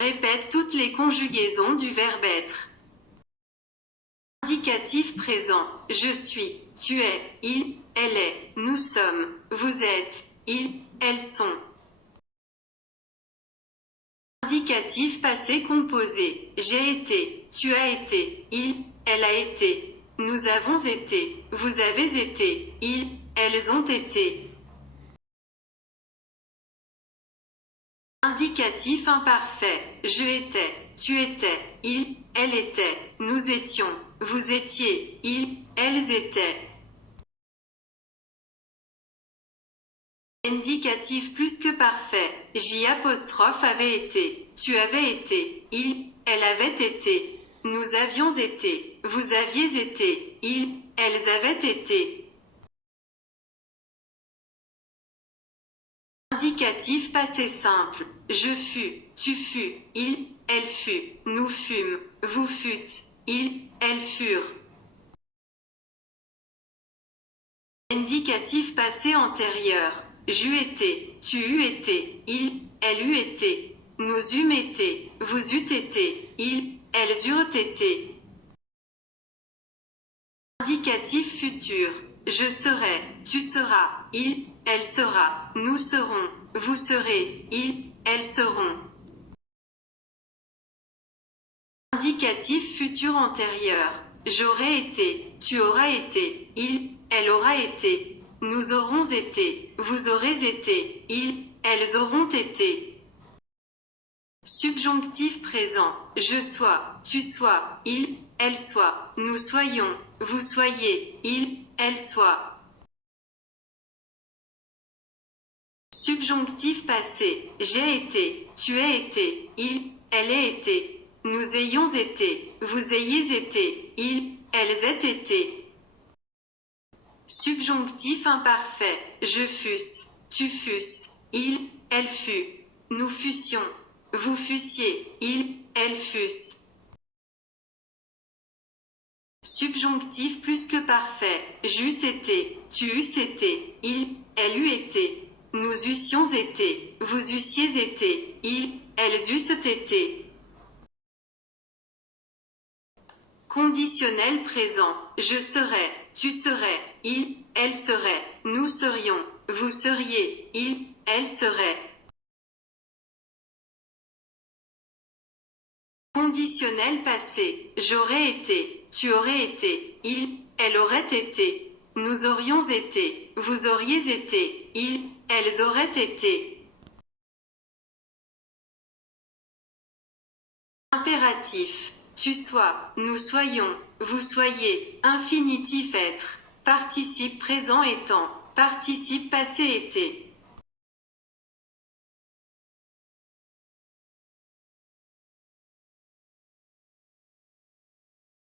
Répète toutes les conjugaisons du verbe être. Indicatif présent. Je suis, tu es, il, elle est, nous sommes, vous êtes, ils, elles sont. Indicatif passé composé. J'ai été, tu as été, il, elle a été, nous avons été, vous avez été, ils, elles ont été. Indicatif imparfait. Je étais, tu étais, il, elle était, nous étions, vous étiez, ils, elles étaient. Indicatif plus que parfait. J apostrophe avait été, tu avais été, il, elle avait été, nous avions été, vous aviez été, ils, elles avaient été. Indicatif passé simple. Je fus, tu fus, il, elle fut, nous fûmes, vous fûtes, ils, elles furent. Indicatif passé antérieur. J'eus été, tu eus été, il, elle eut été, nous eûmes été, vous eûtes été, ils, elles eurent été. Indicatif futur. Je serai, tu seras, il, elle sera, nous serons, vous serez, ils, elles seront. Indicatif futur antérieur. J'aurais été, tu auras été, il, elle aura été, nous aurons été, vous aurez été, ils, elles auront été. Subjonctif présent. Je sois, tu sois, il, elle soit, nous soyons, vous soyez, il, elle soit. Subjonctif passé. J'ai été, tu as été, il, elle ait été, nous ayons été, vous ayez été, ils, elles aient été. Subjonctif imparfait. Je fusse, tu fusses, il, elle fut, nous fussions, vous fussiez, ils, elles fussent. Subjonctif plus que parfait. J'eusse été, tu eusses été, il, elle eût été, nous eussions été, vous eussiez été, ils, elles eussent été. Conditionnel présent. Je serais, tu serais, il, elle serait, nous serions, vous seriez, il, elle serait. Conditionnel passé. J'aurais été, tu aurais été, il, elle aurait été, nous aurions été, vous auriez été, ils, elles auraient été. Impératif. Tu sois, nous soyons, vous soyez, infinitif être, participe présent étant, participe passé été.